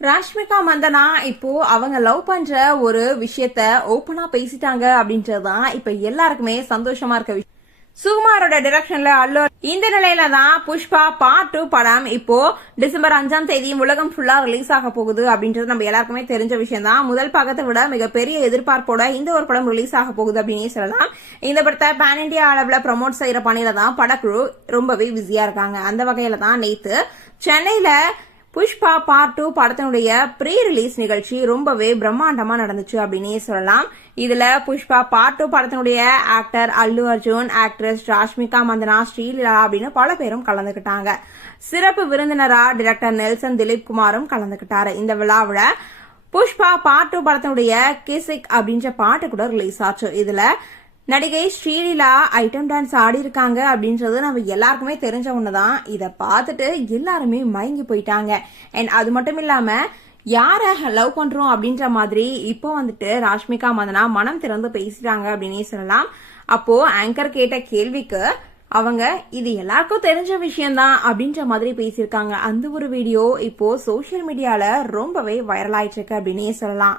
ராஷ்மிகா மந்தனா இப்போ அவங்க லவ் பண்ற ஒரு விஷயத்த ஓப்பனா பேசிட்டாங்க அப்படின்றதுதான் இப்ப எல்லாருக்குமே சந்தோஷமா இருக்க விஷயம். சுகுமாரோட டிரெக்ஷன்ல அல்லு இந்த நிலையில தான் புஷ்பா பார்ட் டூ படம் இப்போ டிசம்பர் அஞ்சாம் தேதி உலகம் ஃபுல்லா ரிலீஸ் ஆக போகுது அப்படின்றது நம்ம எல்லாருக்குமே தெரிஞ்ச விஷயம் தான் முதல் பாகத்தை விட மிகப்பெரிய எதிர்பார்ப்போட இந்த ஒரு படம் ரிலீஸ் ஆக போகுது அப்படின்னு சொல்லலாம். இந்த படத்தை பேன் இண்டியா அளவுல ப்ரமோட் செய்யற பணியில தான் படக்குழு ரொம்பவே பிஸியா இருக்காங்க. அந்த வகையில தான் நேத்து சென்னையில புஷ்பா பார்ட் டூ படத்தினுடைய ப்ரீ ரிலீஸ் நிகழ்ச்சி ரொம்பவே பிரம்மாண்டமா நடந்துச்சு அப்படின்னே சொல்லலாம். இதுல புஷ்பா பார்ட் டூ படத்தினுடைய ஆக்டர் அல்லு அர்ஜுன் ஆக்ட்ரஸ் ராஷ்மிகா மந்தனா ஸ்ரீலீலா அப்படின்னு பல பேரும் கலந்துக்கிட்டாங்க சிறப்பு விருந்தினரா டிரெக்டர் நெல்சன் திலீப் குமாரும் கலந்துக்கிட்டாரு இந்த விழாவில் புஷ்பா பார்ட் டூ படத்தினுடைய கிசிக் அப்படின்ற பாட்டு கூட ரிலீஸ் ஆச்சு. இதுல நடிகை ஸ்ரீலீலா ஐட்டம் டான்ஸ் ஆடியிருக்காங்க அப்படின்றது நம்ம எல்லாருக்குமே தெரிஞ்ச தான் இதை பார்த்துட்டு எல்லாருமே மயங்கி போயிட்டாங்க. அண்ட் அது மட்டும் இல்லாம யார லவ் பண்றோம் அப்படின்ற மாதிரி இப்போ வந்துட்டு ராஷ்மிகா மந்தனா மனம் திறந்து பேசிட்டாங்க அப்படின்னே சொல்லலாம். அப்போ ஆங்கர் கேட்ட கேள்விக்கு அவங்க இது எல்லாருக்கும் தெரிஞ்ச விஷயம்தான் அப்படின்ற மாதிரி பேசியிருக்காங்க. அந்த ஒரு வீடியோ இப்போ சோஷியல் மீடியால ரொம்பவே வைரல் ஆயிட்டு இருக்கு அப்படின்னே சொல்லலாம்.